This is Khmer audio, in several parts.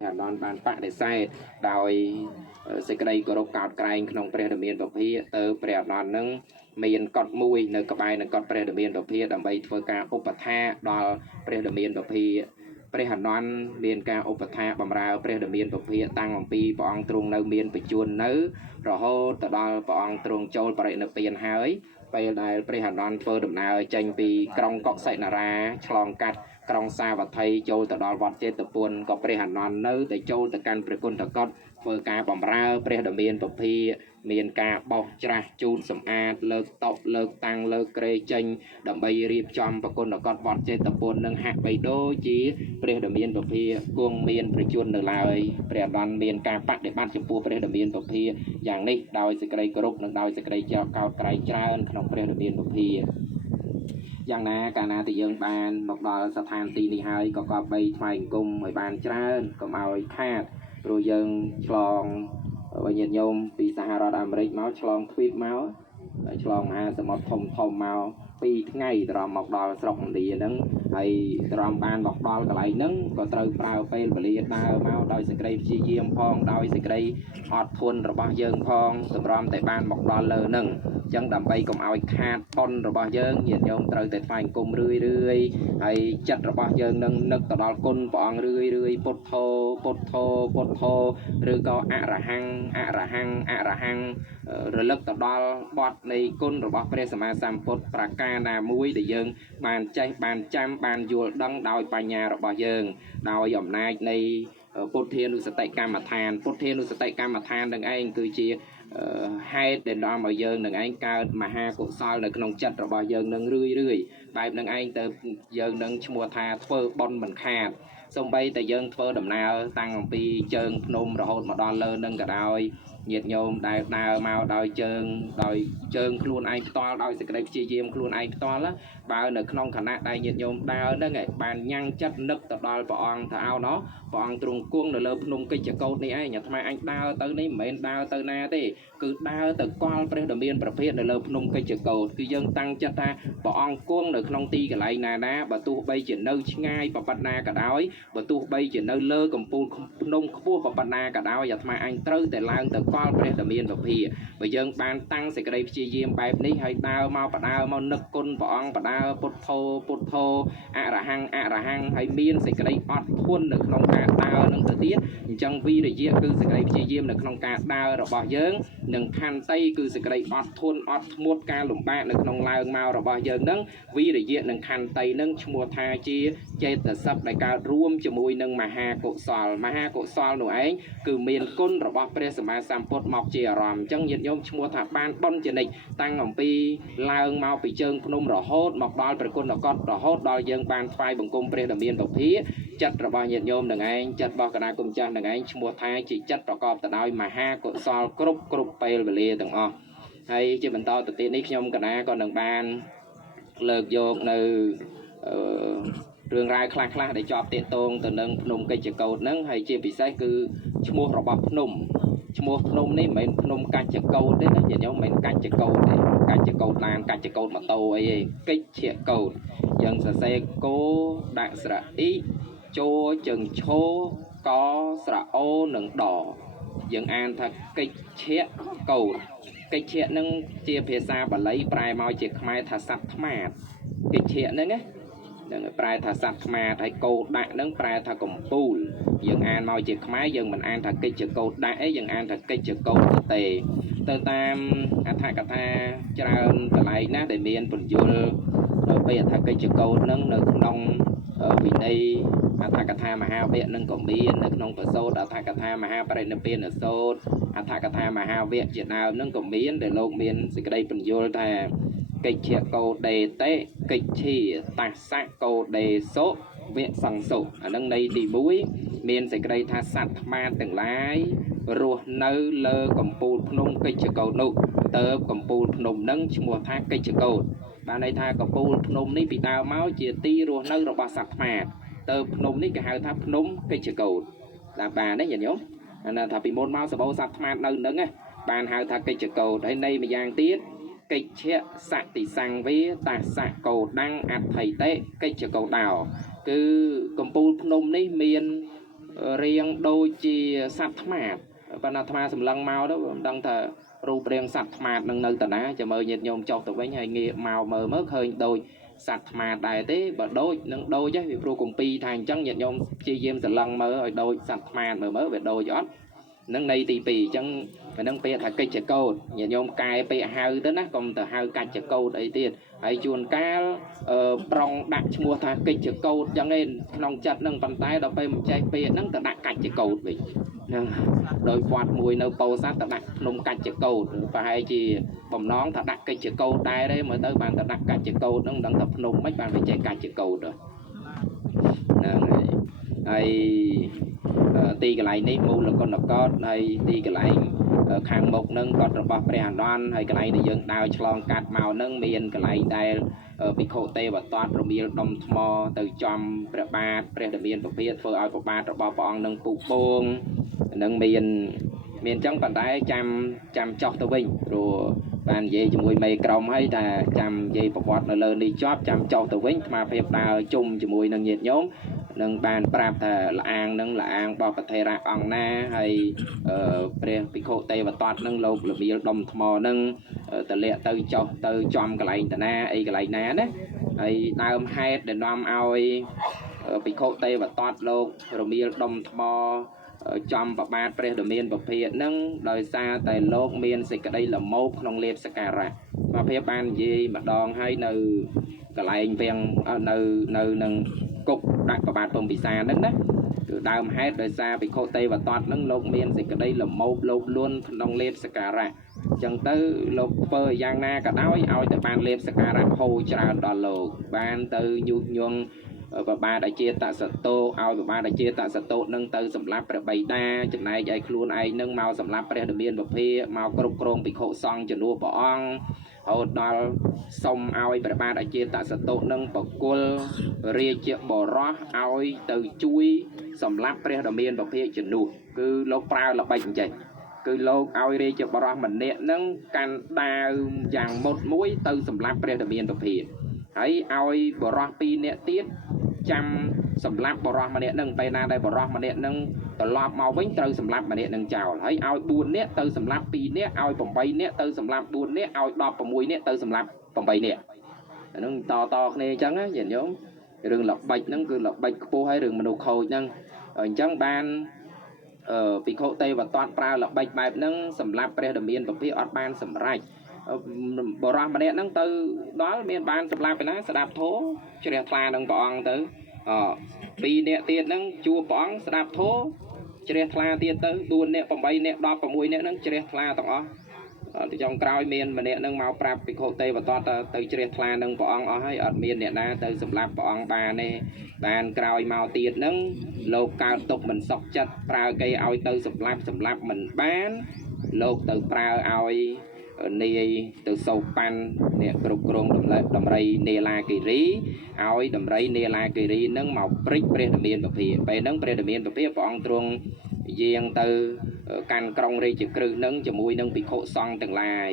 นอนบานปะได้ใส่โดยសេចក្តីគោរពកោតក្រែងក្នុងព្រះរាមាពភាទៅព្រះអនន្តនឹងមានកត់មួយនៅក្បែរនឹងកត់ព្រះរាមាពភាដើម្បីធ្វើការឧបថាដល់ព្រះរាមាពភាព្រះអនន្តមានការឧបថាបម្រើព្រះរាមាពភាតាំងអំពីព្រះអង្គទ្រង់នៅមានបញ្ជួននៅរហូតទៅដល់ព្រះអង្គទ្រង់ចូលបរិនិព្វានហើយពេលដែលព្រះអនន្តធ្វើដំណើរចេញពីក្រុងកុសិនារាឆ្លងកាត់ក្រុងសាវត្ថីចូលទៅដល់វត្តចេតពុនក៏ព្រះអនន្តនៅតែចូលទៅកាន់ព្រះគុណកតធ្វើការបម្រើព្រះរាមាពភាមានការបោសច្រាសជូតសម្អាតលើកតុលើកតាំងលើកក្រេចេញដើម្បីរៀបចំព្រះគុណកតវត្តចេតពុននឹងហាក់បីដូចជាព្រះរាមាពភាគង់មានប្រជញ្ញនៅឡើយព្រះអនន្តមានការបដិបត្តិចំពោះព្រះរាមាពភាយ៉ាងនេះដោយសេចក្តីគោរពនិងដោយសេចក្តីចោទកោតក្រែងច្រើនក្នុងព្រះរាមាពភាយ៉ាងណាកាលណាទីយើងបានមកដល់ស្ថានទីនេះហើយក៏គប្បីថ្វាយអង្គមឲ្យបានច្រើនកុំឲ្យខាតព្រោះយើងឆ្លងញាតិញោមពីសហរដ្ឋអាមេរិកមកឆ្លងទ្វីបមកឆ្លងមហាសមុទ្រធំមក2ថ្ងៃត្រឡប់មកដល់ស្រុកឥណ្ឌាហ្នឹងហើយត្រឡប់បានមកដល់កន្លែងហ្នឹងក៏ត្រូវប្រើពេលវេលាដើរមកដោយសេចក្តីព្យាយាមផងដោយសេចក្តីអត់ធន់របស់យើងផងសម្រាប់តែបានមកដល់លើហ្នឹងចឹងដើម្បីកុំឲ្យខាតប៉ុនរបស់យើងញាតិញោមត្រូវតែថ្វាយអង្គមរឿយហើយចិត្តរបស់យើងនឹងនឹកទៅដល់គុណព្រះអង្គរឿយពុទ្ធោពុទ្ធោពុទ្ធោឬក៏អរហង្គរលឹកទៅដល់បទនៃគុណរបស់ព្រះសម្មាសម្ពុទ្ធប្រការណាមួយដែលយើងបានចេះបានចាំបានយល់ដឹងដោយបញ្ញារបស់យើងដោយអំណាចនៃពុទ្ធានុសតិកម្មដ្ឋាននឹងឯងគឺជាហេតុដែលនាំឲ្យយើងនឹងឯងកើតមហាកុសលនៅក្នុងចិត្តរបស់យើងនឹងរឿយបែបនឹងឯងទៅយើងនឹងឈ្មោះថាធ្វើបុណ្យមិនខាតសូម្បីតែយើងធ្វើដំណើរតាំងអំពីជើងភ្នំរហូតមកដល់លើនឹងក៏ដោយញាតិញោមដែលដើរមកដោយជើងខ្លួនឯងផ្ទាល់ដោយសេចក្តីព្យាយាមខ្លួនឯងផ្ទាល់បើនៅក្នុងខណៈដែលញាតិញោមដើរហ្នឹងឯងបានញ៉ាំងចិត្តនឹកទៅដល់ព្រះអង្គថាអោណោះព្រះអង្គទ្រង់គង់នៅលើភ្នំកិច្ចកោតនេះឯងអាត្មាអញដើរទៅនេះមិនមែនដើរទៅណាទេគឺដើរទៅកល់ព្រះដ៏មានប្រភេទនៅលើភ្នំកិច្ចកោតគឺយើងតាំងចិត្តថាព្រះអង្គគង់នៅក្នុងទីកន្លែងណាបើទោះបីជានៅឆ្ងាយប្រប៉ុណ្ណាក៏ដោយបើទោះបីជានៅលើកំពូលភ្នំខ្ពស់ប្រប៉ុណ្ណាក៏ដោយអាត្មាអញត្រូវតែឡើងទៅកល់ព្រះដ៏មានពភាបើយើងបានតាំងសេចក្តីព្យាយាមបែបនេះហើយដើរមកនឹកគុណព្រះអង្គបដើពុទ្ធោអរហង្គហើយមានសេចក្តីអត់ធន់នៅក្នុងការដើរនឹងទៅទៀតអញ្ចឹងវិរិយៈគឺសេចក្តីព្យាយាមនៅក្នុងការដើររបស់យើងនិងខន្តីគឺសេចក្តីអត់ធន់អត់ធ្មត់ការលំបាកនៅក្នុងឡើងមករបស់យើងនឹងវិរិយៈនិងខន្តីនឹងឈ្មោះថាជាចេតសិកដែលកើតរួមជាមួយនឹងមហាកុសលនោះឯងគឺមានគុណរបស់ព្រះសម្មាសម្ពុទ្ធមកជាអារម្មណ៍អញ្ចឹងញាតិញោមឈ្មោះថាបានបុណ្យជានិច្ចតាំងអំពីឡើងមកពីជើងភ្នំរហូតមកដល់ព្រះគុណកតរហូតដល់យើងបានថ្វាយបង្គំព្រះដ៏មានពភាចិត្តរបស់ញាតិញោមនឹងឯងចិត្តរបស់គណៈគុំចាស់នឹងឯងឈ្មោះថាជាចិត្តប្រកបទៅដោយមហាកុសលគ្រប់ពេលវេលាទាំងអស់ហើយជាបន្តទៅទៀតនេះខ្ញុំគណៈក៏នឹងបានលើកយកនៅរឿងរ៉ាវខ្លះដែលជាប់ទាក់ទងទៅនឹងភ្នំកិច្ចកោតហ្នឹងហើយជាពិសេសគឺឈ្មោះរបស់ភ្នំនេះមិនមែនភ្នំកាច់ចកោតទេណាញាតិញោមមិនមែនកាច់ចកោតទេកាច់ចកោតឡានកាច់ចកោតម៉ូតូអីទេកិច្ចកោតយើងសរសេរគោដាក់ស្រៈអ៊ីចូលជើងឈោកស្រៈអូនិងដយើងអានថាកិច្ចកោតកិច្ចនឹងជាភាសាបាលីប្រែមកជាខ្មែរថាសត្វថ្មាតកិច្ចហ្នឹងណានឹងប្រែថាសត្វថ្មាតហើយកោដាក់នឹងប្រែថាកំពូលយើងអានមកជាខ្មែរយើងមិនអានថាកិច្ចកោតដាក់អីយើងអានថាកិច្ចកោតទេទៅតាមអត្ថកថាច្រើនកន្លែងណាដែលមានពន្យល់ពីអត្ថកិច្ចកោតនឹងនៅក្នុងវិន័យអត្ថកថាមហាវគ្គនឹងក៏មាននៅក្នុងបសូតអត្ថកថាមហាបរិនិព្វានសូតអត្ថកថាមហាវគ្គជាដើមនឹងក៏មានដែលលោកមានសេចក្តីពន្យល់ថាកិច្ចកោដេតេកិច្ឆាតាសៈកោដេសុវៈសង្សុអានឹងន័យទី1មានសេចក្តីថាសត្វថ្មាទាំងឡាយរស់នៅលើកំពូលភ្នំកិច្ចកោដនោះទៅកំពូលភ្នំនឹងឈ្មោះថាកិច្ចកោដបានន័យថាកំពូលភ្នំនេះពីដើមមកជាទីរស់នៅរបស់សត្វថ្មាទៅភ្នំនេះគេហៅថាភ្នំកិច្ចកោដតាមបានទេញាតិញោមអានថាពីមុនមកសបោសត្វថ្មានៅនឹងបានហៅថាកិច្ចកោដហើយន័យម្យ៉ាងទៀតកិច្ចសតិសង្វេតាសៈកោដាំងអថៃតេកិច្ចកោដោគឺកំពូលភ្នំនេះមាន riêng đôi chi sạch mát và nó tham sầm lăng màu đó đang thờรูป riêng sạch mát nâng nơi tận á cho mời nhiệt nhôm cho tụi bánh hay nghe màu mờ mớt hơi đôi sạch mát đại tế và đôi nâng đôi chứ vì pro cùng pi thành trắng nhiệt nhôm chi diêm sầm lăng mờ rồi đôi sạch mát mờ mớ về đôi giót nâng này tì pì chẳng phải nâng pe thạch cây chè câu nhiệt nhôm cài pe hao tới nát còn tờ hao cài chè câu đấy tiền hãy chuồn cá prong đặt mua thà cây chè câu chẳng nên nòng chặt nâng bàn tay đập pe một chai pe nâng tờ đặt cài chè câu vậy đôi quạt mùi nâu bầu sát tờ đặt nông cài chè câu và hay chỉ bầm nón thà đặt cây chè câu đai đấy mới tới bàn tờ đặt cài chè câu nâng đằng tập nông mấy bàn phải chạy cài chè câu rồi hay ti cái này ní mua là con độc có hay ti cái này khang một nâng con độc bọc bè đoan hay cái này để dân đào chlong cát màu nâng miền cái này đây bị khô tê và toàn rồi miền đông mò từ chòm bè ba bè để miền bọc bia phơi ao bọc ba bọc bong nâng phụ buông nâng miền trắng bàn tay chăm chọc tôi vinh rồi bàn về cho mùi mây còng hay là chăm về bọc bọt lên đi chóp chăm chọc tôi vinh mà phép đào chung cho mùi nâng nhiệt nhóm nâng bàn prap thà là an nâng là an bao thề ra ong na hay pre pico tê và toát nâng lục là miền đông mò nâng từ lệ từ chom cái này từ na ấy cái này ná đấy hay nam hai để nam ao pico tê và toát lục rồi miền đông mò chom và ba pre để miền bậc phía nâng đời xa tại lục miền sẽ cái đây là mộtក្នុងliệt sakara và phía ban gì mà đòn hay nơi cái này ven nơi nâng cục đại và bạn phòng bị xa nâng đấy đào hết đời xa bị khô tê và toàn nâng lục miền thì cái đây là một lục luôn nông liệt sakara chẳng tới lục phơi giang na cả đói ao từ ban liệt sakara hồ trà đỏ lục ban từ nhu nhuận và ba đại chia tạ sật tô ao và ba đại chia tạ sật tô nâng từ sầm láp để bày đa chừng này dạy luôn ai nâng màu sầm láp để miền và phe màu cột chrome bị khô xong chừng đua bỏ ong hậu đó xong ao và ba đại chia tạ sật tô nâng bọc cua ria chia bò rót ao từ chui sầm láp để miền và phe chừng đua cứ lô prao là bạch chạy cứ lô ao ria chia bò rót mình nè nâng can đa dạng một mũi từ sầm láp để miền và phe hãy ao bò rót pi nè tiết chăm sầm láp bò rót mà nè nâng tay na đây bò rót mà nè nângตลอดមកវិញត្រូវសម្លាប់ម្នាក់នឹងចោលហើយឲ្យ4នាក់ទៅសម្លាប់2នាក់ឲ្យ8នាក់ទៅសម្លាប់4នាក់ឲ្យ16នាក់ទៅសម្លាប់8នាក់អានឹងតគ្នាអញ្ចឹងណាញាតិញោមរឿងល្បិចហ្នឹងគឺល្បិចខ្ពស់ហើយរឿងមនុស្សខូចហ្នឹងអញ្ចឹងបានពិខុទេវតាប្រើល្បិចបែបហ្នឹងសម្លាប់ព្រះរាមាប្រភេទអត់បានសម្រេចបរោះម្នាក់ហ្នឹងទៅដល់មានបានសម្លាប់ឯណាស្ដាប់ធម៌ជ្រះថ្លានឹងព្រះអង្គទៅ2នាក់ទៀតហ្នឹងជួបព្រះអង្គស្ដាប់ធម៌ជ្រះថ្លាទៀតទៅ4នាក់8នាក់16នាក់ហ្នឹងជ្រះថ្លាទាំងអស់ទៅចុងក្រោយមានម្នាក់ហ្នឹងមកប្រាប់ភិក្ខុទេវតាទៅជ្រះថ្លានឹងព្រះអង្គអស់ហើយអត់មានអ្នកណាទៅសម្លាប់ព្រះអង្គបានទេបានក្រោយមកទៀតហ្នឹងលោកកើតទុកមិនសុខចិត្តប្រើគេឲ្យទៅសម្លាប់មិនបានលោកទៅប្រើឲ្យនាយទៅសោប៉ាន់អ្នកគ្រប់គ្រងដំរីនេឡាគិរីឲ្យដំរីនេឡាគិរីនឹងមកព្រិចព្រះរាមាពភាពេលហ្នឹងព្រះរាមាពភាព្រះអង្គទ្រង់យាងទៅកាន់ក្រុងរាជក្រឹសនឹងជាមួយនឹងភិក្ខុសង្ឃទាំងឡាយ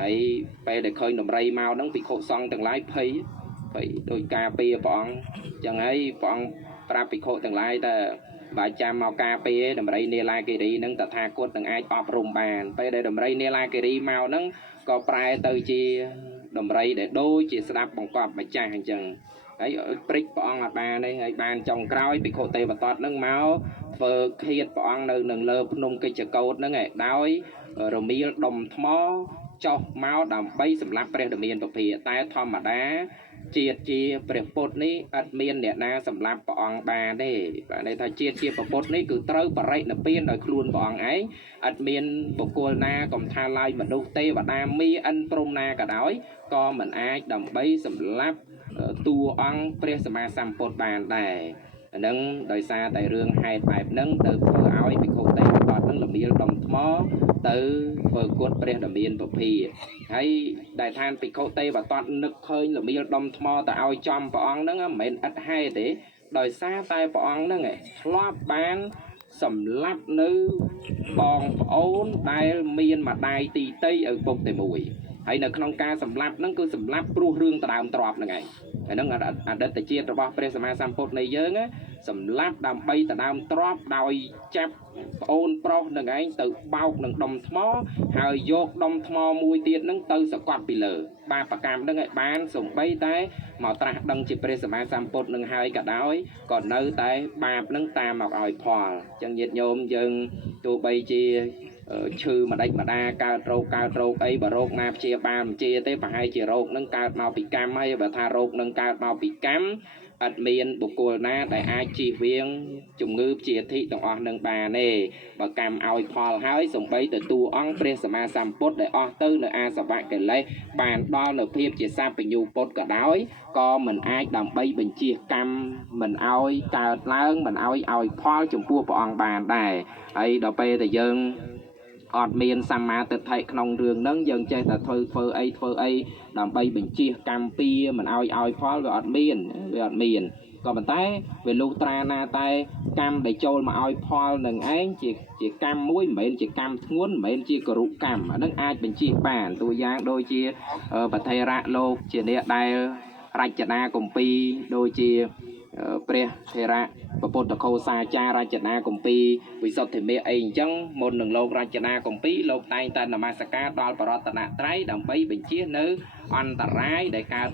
ហើយពេលដែលឃើញដំរីមកហ្នឹងភិក្ខុសង្ឃទាំងឡាយភ័យដោយការពារព្រះអង្គចឹងហើយព្រះអង្គប្រាប់ភិក្ខុទាំងឡាយថាបើចាំមកការពារដំរីនេឡាគិរីនឹងតថាគតនឹងអាចអប់រំបានពេលដែលដំរីនេឡាគិរីមកហ្នឹងក៏ប្រែទៅជាដំរីដែលដូចជាស្ដាប់បង្គាប់ម្ចាស់អញ្ចឹងហើយព្រិចព្រះអង្គអត់បានទេហើយបានចុងក្រោយភិក្ខុទេវតាហ្នឹងមកធ្វើឃាតព្រះអង្គនៅនឹងលើភ្នំកិច្ចកោฏហ្នឹងឯងដោយរមៀលដុំថ្មចុះមកដើម្បីសម្លាប់ព្រះរាមាពភាតែធម្មតាជាតិជាព្រះពុទ្ធនេះអត់មានអ្នកណាសម្លាប់ព្រះអង្គបានទេបាទន័យថាជាតិជាព្រះពុទ្ធនេះគឺត្រូវបរិនិព្វានដោយខ្លួនព្រះអង្គឯងអត់មានបុគ្គលណាកំថាឡើយមនុស្សទេវតាមីអិនព្រំណាក៏ដោយក៏មិនអាចដើម្បីសម្លាប់តួអង្គព្រះសម្មាសម្ពុទ្ធបានដែរហ្នឹងដោយសារតែរឿងហេតុបែបហ្នឹងទៅធ្វើឲ្យភិក្ខុទេវតានឹងលំៀលដុំថ្មទៅធ្វើគុតព្រះរាមាពភាហើយដែលឋានភិក្ខុទេវតានឹកឃើញលំៀលដុំថ្មទៅឲ្យចំព្រះអង្គហ្នឹងមិនមែនឥតហេតុទេដោយសារតែព្រះអង្គហ្នឹងធ្លាប់បានសម្លាប់នៅបងប្អូនដែលមានម្ដាយទីតីឪពុកតែមួយហើយនៅក្នុងការសម្លាប់ហ្នឹងគឺសម្លាប់ព្រោះរឿងដដើមទ្របហ្នឹងឯងហើយហ្នឹងអតីតជាតិរបស់ព្រះសម្មាសម្ពុទ្ធនៃយើង សម្លាប់ដើម្បីដណ្ដើមទ្រព្យដោយចាប់ប្អូនប្រុសនឹងឯងទៅបោកនឹងដុំថ្មហើយយកដុំថ្មមួយទៀតនឹងទៅសកត់ពីលើបាបកម្មនឹងឲ្យបានសំបីតែមកត្រាស់ដឹងជាព្រះសម្មាសម្ពុទ្ធនឹងហើយក៏ដោយក៏នៅតែបាបនឹងតាមមកឲ្យផលអញ្ចឹងញាតិញោមយើងទោះបីជាឈឺម្ដេចម្ដាកើតរោគអីបើរោគណាព្យាបាលមិនជាទេប្រហែលជារោគនឹងកើតមកពីកម្មហើយបើថារោគនឹងកើតមកពីកម្មអត់មានបុគ្គលណាដែលអាចជៀសវាងជំងឺព្យាធិទាំងអស់នឹងបានទេបើកម្មឲ្យផលហើយសំបីទៅតួអង្គព្រះសម្មាសម្ពុទ្ធដែលអស់ទៅនៅអាសវៈកិលេសបានដល់នៅភាពជាសัพពញ្ញូពុទ្ធក៏ដោយក៏មិនអាចដើម្បីបញ្ជាកម្មមិនឲ្យកើតឡើងមិនឲ្យផលចំពោះព្រះអង្គបានដែរហើយដល់ពេលដែលយើងអត់មានសម្មាទិដ្ឋិក្នុងរឿងហ្នឹងយើងចេះតែធ្វើអីដើម្បីបញ្ជាកម្មពៀមិនឲ្យផលវាអត់មានក៏ប៉ុន្តែវាលុះត្រាណាតែកម្មដែលចូលមកឲ្យផលនឹងឯងជាកម្មមួយមិនមែនជាកម្មធ្ងន់មិនមែនជាគរុកម្មអាហ្នឹងអាចបញ្ជាបានតួយ៉ាងដូចជាបថេរៈលោកជាអ្នកដែលរចនាគម្ពីរដូចជាព្រះថេរៈពុទ្ធកោសាចាររចនាគម្ពីរវិសុទ្ធិមេអីអញ្ចឹងមុននឹងលោករចនាគម្ពីរលោកតែងតែនមស្ការដល់បរតនត្រ័យដើម្បីបញ្ជានៅអន្តរាយដែលកើត